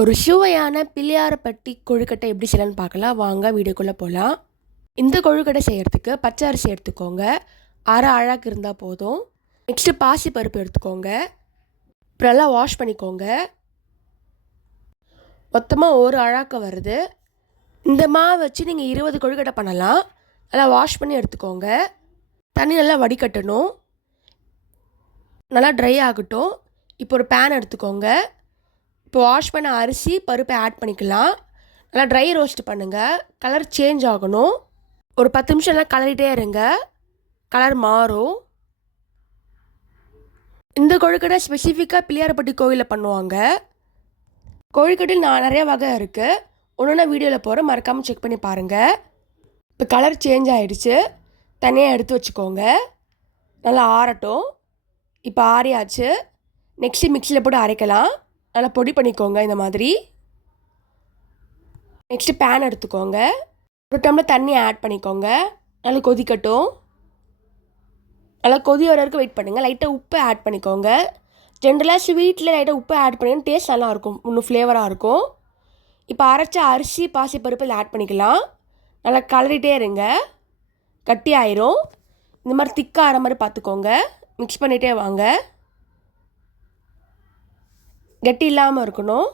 ஒரு சுவையான பிள்ளையாரப்பட்டி கொழுக்கட்டை எப்படி செய்யலான்னு பார்க்கலாம். வாங்க வீடியோக்குள்ளே போகலாம் இந்த கொழுக்கட்டை செய்கிறதுக்கு பச்சை அரிசி எடுத்துக்கோங்க. அரை அழகு இருந்தால் போதும். நெக்ஸ்ட்டு பாசி பருப்பு எடுத்துக்கோங்க. அப்புறம் நல்லா வாஷ் பண்ணிக்கோங்க. மொத்தமாக ஒரு அழாக்க வருது. இந்த மாவு வச்சு நீங்கள் இருபது கொழுக்கட்டை பண்ணலாம். நல்லா வாஷ் பண்ணி எடுத்துக்கோங்க. தண்ணி நல்லா வடிகட்டணும். நல்லா ட்ரை ஆகட்டும். இப்போ ஒரு பேன் எடுத்துக்கோங்க. இப்போ வாஷ் பண்ண அரிசி பருப்பை ஆட் பண்ணிக்கலாம். நல்லா ட்ரை ரோஸ்ட் பண்ணுங்கள் கலர் சேஞ்ச் ஆகணும். ஒரு பத்து நிமிஷம் நல்லா கலரிட்டே இருங்க. கலர் மாறும். இந்த கொழுக்கட்டை ஸ்பெசிஃபிக்காக பிள்ளையாரப்பட்டி கோவிலில் பண்ணுவாங்க. கொழுக்கட்டில் நான் நிறைய வகை இருக்குது ஒன்று வீடியோவில் போகிறேன் மறக்காமல் செக் பண்ணி பாருங்கள் இப்போ கலர் சேஞ்ச் ஆகிடுச்சு தனியாக எடுத்து வச்சுக்கோங்க. நல்லா ஆறட்டும். இப்போ ஆறியாச்சு. நெக்ஸ்ட்டு மிக்சியில் போட்டு அரைக்கலாம். நல்லா பொடி பண்ணிக்கோங்க இந்த மாதிரி. நெக்ஸ்ட்டு பேன் எடுத்துக்கோங்க. ஒரு டம்ளர் தண்ணி ஆட் பண்ணிக்கோங்க. நல்லா கொதிக்கட்டும். நல்லா கொதி வர வரைக்கும் வெயிட் பண்ணுங்கள் லைட்டாக உப்பு ஆட் பண்ணிக்கோங்க. ஜென்ரலாக ஸ்வீட்டில் லைட்டாக உப்பு ஆட் பண்ணி டேஸ்ட் நல்லாயிருக்கும் இன்னும் ஃப்ளேவராக இருக்கும். இப்போ அரைச்ச அரிசி பாசிப்பருப்பு இதில் ஆட் பண்ணிக்கலாம். நல்லா கலரிட்டே இருங்க. கட்டி ஆயிரும் இந்த மாதிரி திக்காக ஆகிற மாதிரி பார்த்துக்கோங்க. மிக்ஸ் பண்ணிகிட்டே வாங்க. கெட்டி இல்லாமல் இருக்கணும்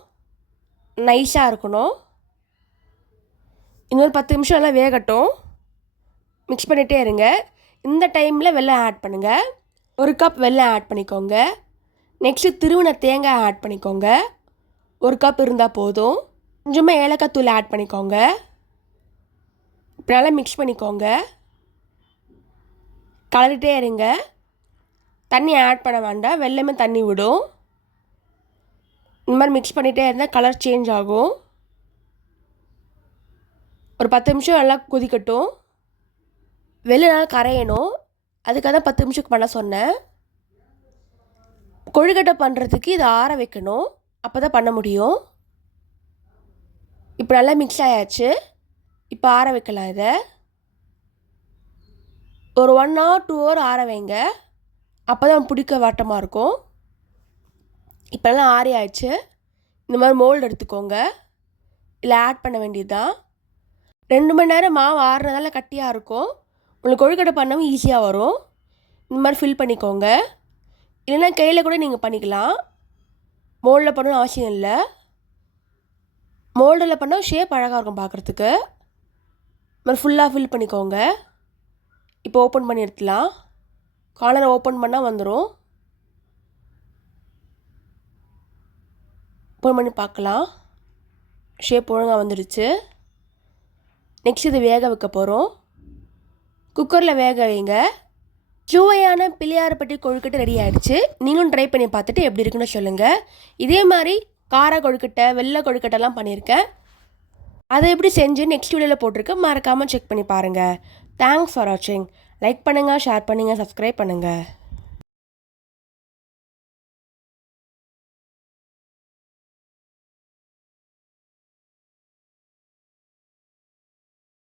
நைஸாக இருக்கணும். இன்னொரு பத்து நிமிஷம் எல்லாம் வேகட்டும். மிக்ஸ் பண்ணிகிட்டே இருங்க. இந்த டைமில் வெள்ளம் ஆட் பண்ணுங்கள் ஒரு கப் வெள்ளம் ஆட் பண்ணிக்கோங்க. நெக்ஸ்ட்டு திருவண தேங்காய் ஆட் பண்ணிக்கோங்க. ஒரு கப் இருந்தால் போதும். கொஞ்சமாக ஏலக்காய் தூள் ஆட் பண்ணிக்கோங்க. இப்போ நல்லா மிக்ஸ் பண்ணிக்கோங்க. கலரிட்டே இருங்க. தண்ணி ஆட் பண்ண வேண்டாம். வெள்ளமே தண்ணி விடும். இந்த மாதிரி மிக்ஸ் பண்ணிகிட்டே இருந்தால் கலர் சேஞ்ச் ஆகும். ஒரு பத்து நிமிஷம் நல்லா கொதிக்கட்டும். வெளில நல்லா கரையணும். அதுக்காக தான் பத்து நிமிஷத்துக்கு பண்ண சொன்னேன். கொழுக்கட்டை பண்ணுறதுக்கு இதை ஆற வைக்கணும். அப்போ தான் பண்ண முடியும். இப்போ நல்லா மிக்ஸ் ஆயாச்சு. இப்போ ஆற வைக்கலாம் இதை. ஒரு ஒன் ஹவர் டூ ஹவர் ஆற வைங்க. அப்போ தான் பிடிக்க வாட்டமாக இருக்கும். இப்போல்லாம் ஆறி ஆயிடுச்சு. இந்த மாதிரி மோல்டு எடுத்துக்கோங்க. இல்லை ஆட் பண்ண வேண்டியது தான் ரெண்டு மணி நேரம் மாவு ஆறுறதால கட்டியாக இருக்கும். உங்களுக்கு கொழுக்கட்டை பண்ணவும் ஈஸியாக வரும். இந்த மாதிரி ஃபில் பண்ணிக்கோங்க. இல்லைன்னா கையில் கூட நீங்கள் பண்ணிக்கலாம். மோல்டில் பண்ணணும் அவசியம் இல்லை. மோல்டில் பண்ணால் ஷேப் அழகாக இருக்கும் பார்க்குறதுக்கு. இந்த மாதிரி ஃபுல்லாக ஃபில் பண்ணிக்கோங்க. இப்போ ஓப்பன் பண்ணி எடுத்துலாம் காலரை ஓப்பன் பண்ணால் வந்துடும் ஓப்பன் பண்ணி பார்க்கலாம். ஷேப் ஒழுங்காக வந்துடுச்சு நெக்ஸ்ட் இது வேக வைக்க போகிறோம் குக்கரில் வேக வைங்க. சுவையான பிள்ளையாரப்பட்டி கொழுக்கட்டை ரெடி ஆகிடுச்சு நீங்களும் ட்ரை பண்ணி பார்த்துட்டு எப்படி இருக்குன்னு சொல்லுங்கள் இதே மாதிரி கார கொழுக்கட்டை வெள்ளை கொழுக்கட்டைலாம் பண்ணியிருக்கேன். அதை எப்படி செஞ்சு நெக்ஸ்ட் வீடியோவில் போட்டிருக்கேன். மறக்காமல் செக் பண்ணி பாருங்கள் தேங்க்ஸ் ஃபார் வாட்சிங் லைக் பண்ணுங்கள் ஷேர் பண்ணுங்கள் சப்ஸ்கிரைப் பண்ணுங்கள்